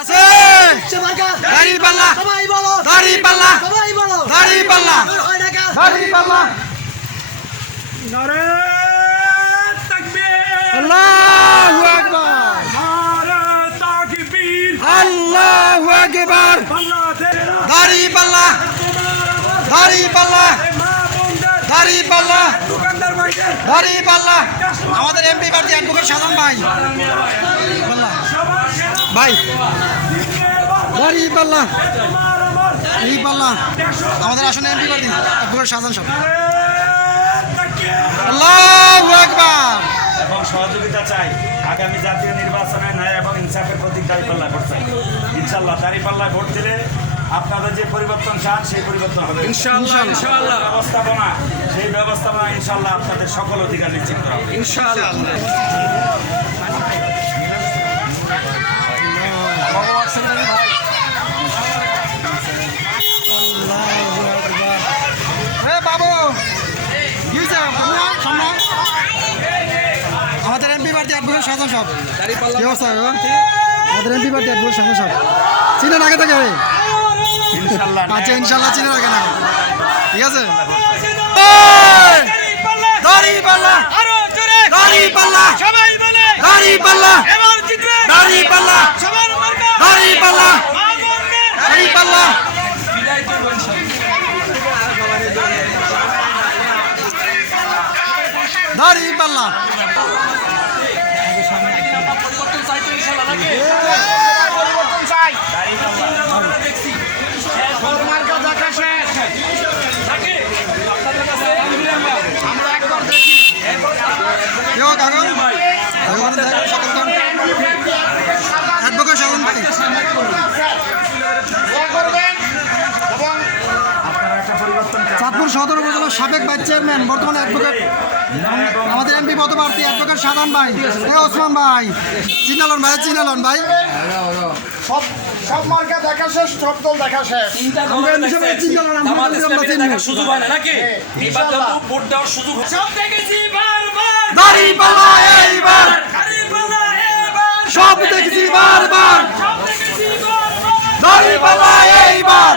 আছে দাড়িপাল্লা সবাই বলো দাড়িপাল্লা সবাই বলো দাড়িপাল্লা দাড়িপাল্লা নারে তাকবীর আল্লাহু আকবার নারে তাকবীর আল্লাহু আকবার দাড়িপাল্লা দাড়িপাল্লা দাড়িপাল্লা দাড়িপাল্লা আমাদের এমপি প্রার্থী অ্যাডভোকেট সাধন ভাই ভাই দাড়িপাল্লা দাড়িপাল্লা আমাদের আসলে এমপি প্রার্থী অ্যাডভোকেট সাধন সাহেব আল্লাহু আকবার এবং সহযোগিতা চাই আগামী জাতীয় নির্বাচনে ন্যায় এবং ইনসাফের প্রতীক দাঁড়িপাল্লা ভোট চাই ইনশাআল্লাহ দাঁড়িপাল্লায় ভোট দিলে আপনাদের যে পরিবর্তন চান সেই পরিবর্তন হবে ইনশাআল্লাহ ইনশাআল্লাহ ব্যবস্থাপনা সেই ব্যবস্থাপনা ইনশাআল্লাহ আপনাদের সকল অধিকার নিশ্চিত করা হবে ইনশাআল্লাহ আমাদের এমপি প্রার্থী অ্যাডভোকেট সাধন সাহেব কি অবস্থা আমাদের এমপি প্রার্থী অ্যাডভোকেট সাধন সাহেব চিনেন আগে থেকে আচ্ছা ইনশাল্লাহ চিনেন আগে না ঠিক আছে দাড়িপাল্লা দাড়িপাল্লা দাড়িপাল্লা দাড়িপাল্লা দাড়িপাল্লা দাড়িপাল্লা দাড়িপাল্লা অ্যাডভোকেট সাধন ভাই চাঁদপুর সদর উপজেলার সাবেক ভাইস চেয়ারম্যান বর্তমানে অ্যাডভোকেট আমাদের এমপি পদপ্রার্থী অ্যাডভোকেট সাধন ভাই ওসমান ভাই চিনালন ভাই সব মার্কা দেখা শেষ, সব দল দেখা শেষ। দাড়িপাল্লা এইবার সব দেখেছি বারবার দাড়িপাল্লা এইবার